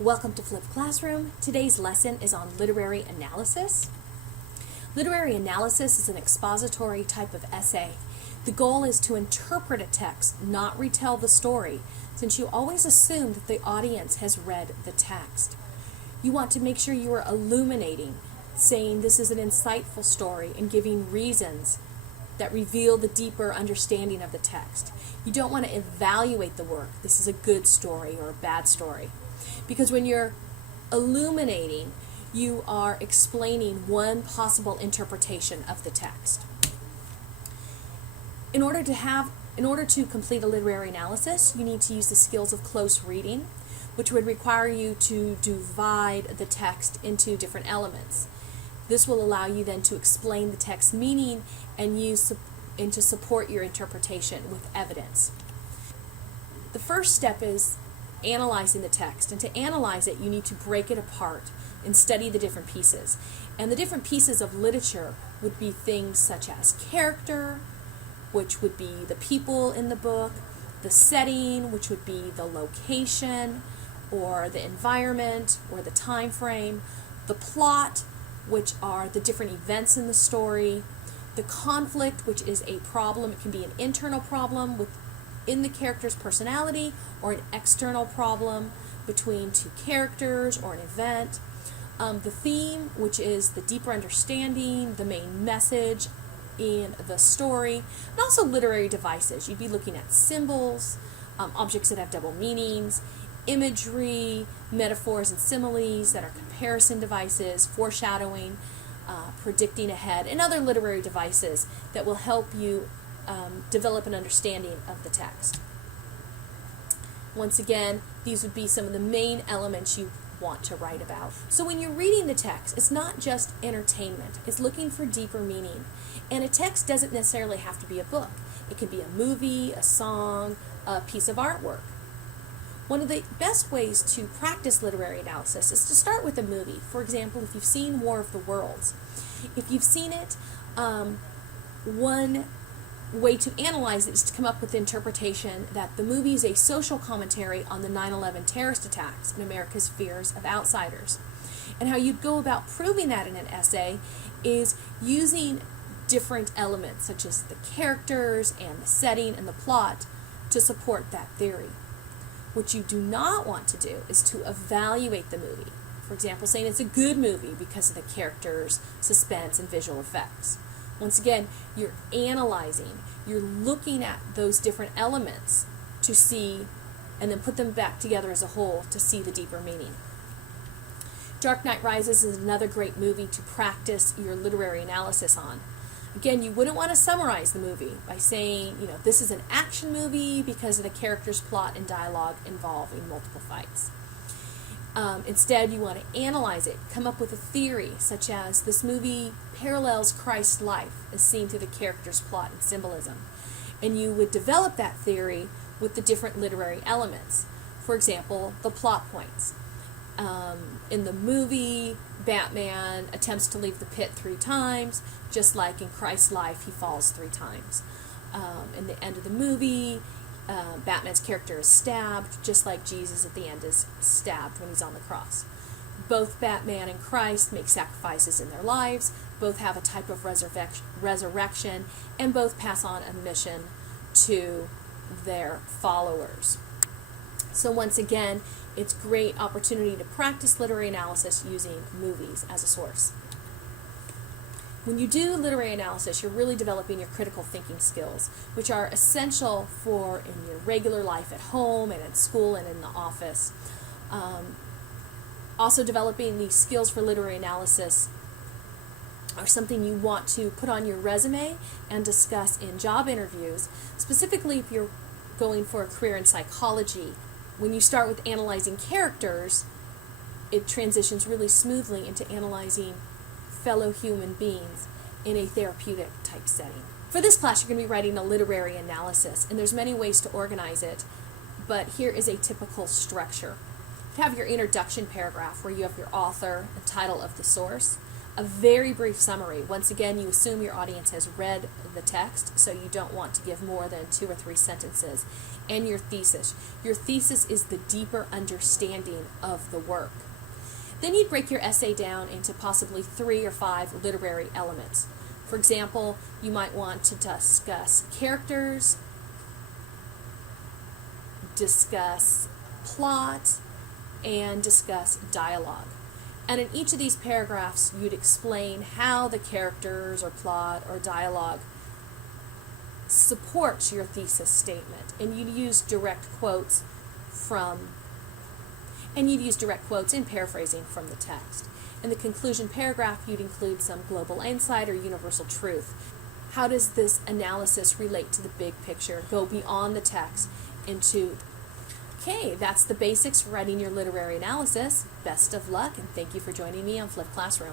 Welcome to Flipped Classroom. Today's lesson is on literary analysis. Literary analysis is an expository type of essay. The goal is to interpret a text, not retell the story, since you always assume that the audience has read the text. You want to make sure you are illuminating, saying this is an insightful story and giving reasons that reveal the deeper understanding of the text. You don't want to evaluate the work. This is a good story or a bad story. Because when you're illuminating, you are explaining one possible interpretation of the text. In order to complete a literary analysis, you need to use the skills of close reading, which would require you to divide the text into different elements. This will allow you then to explain the text meaning and to support your interpretation with evidence. The first step is analyzing the text, and to analyze it you need to break it apart and study the different pieces. And the different pieces of literature would be things such as character, which would be the people in the book, the setting, which would be the location or the environment or the time frame, the plot, which are the different events in the story, the conflict, which is a problem. It can be an internal problem within the character's personality or an external problem between two characters or an event. The theme, which is the deeper understanding, the main message in the story, and also literary devices. You'd be looking at symbols, objects that have double meanings, imagery, metaphors and similes that are comparison devices, foreshadowing, predicting ahead, and other literary devices that will help you develop an understanding of the text. Once again, these would be some of the main elements you want to write about. So when you're reading the text, it's not just entertainment. It's looking for deeper meaning. And a text doesn't necessarily have to be a book. It can be a movie, a song, a piece of artwork. One of the best ways to practice literary analysis is to start with a movie. For example, if you've seen War of the Worlds, if you've seen it, one way to analyze it is to come up with the interpretation that the movie is a social commentary on the 9/11 terrorist attacks and America's fears of outsiders. And how you'd go about proving that in an essay is using different elements, such as the characters and the setting and the plot, to support that theory. What you do not want to do is to evaluate the movie. For example, saying it's a good movie because of the characters, suspense, and visual effects. Once again, you're analyzing, you're looking at those different elements to see, and then put them back together as a whole to see the deeper meaning. Dark Knight Rises is another great movie to practice your literary analysis on. Again, you wouldn't want to summarize the movie by saying, this is an action movie because of the character's plot and dialogue involving multiple fights. Instead, you want to analyze it, come up with a theory, such as this movie parallels Christ's life as seen through the character's plot and symbolism. And you would develop that theory with the different literary elements. For example, the plot points. In the movie, Batman attempts to leave the pit 3 times, just like in Christ's life, he falls 3 times. In the end of the movie, Batman's character is stabbed, just like Jesus at the end is stabbed when he's on the cross. Both Batman and Christ make sacrifices in their lives, both have a type of resurrection, and both pass on a mission to their followers. So once again, it's a great opportunity to practice literary analysis using movies as a source. When you do literary analysis, you're really developing your critical thinking skills, which are essential for in your regular life at home and at school and in the office. Also, developing these skills for literary analysis are something you want to put on your resume and discuss in job interviews, specifically if you're going for a career in psychology. When you start with analyzing characters, it transitions really smoothly into analyzing fellow human beings in a therapeutic type setting. For this class, you're going to be writing a literary analysis, and there's many ways to organize it, but here is a typical structure. You have your introduction paragraph where you have your author, the title of the source, A very brief summary. Once again, you assume your audience has read the text, so you don't want to give more than 2 or 3 sentences. And your thesis. Your thesis is the deeper understanding of the work. Then you'd break your essay down into possibly 3 or 5 literary elements. For example, you might want to discuss characters, discuss plot, and discuss dialogue. And in each of these paragraphs, you'd explain how the characters or plot or dialogue supports your thesis statement. And you'd use direct quotes in paraphrasing from the text. In the conclusion paragraph, you'd include some global insight or universal truth. How does this analysis relate to the big picture? Go beyond the text into, okay, that's the basics for writing your literary analysis. Best of luck, and thank you for joining me on Flipped Classroom.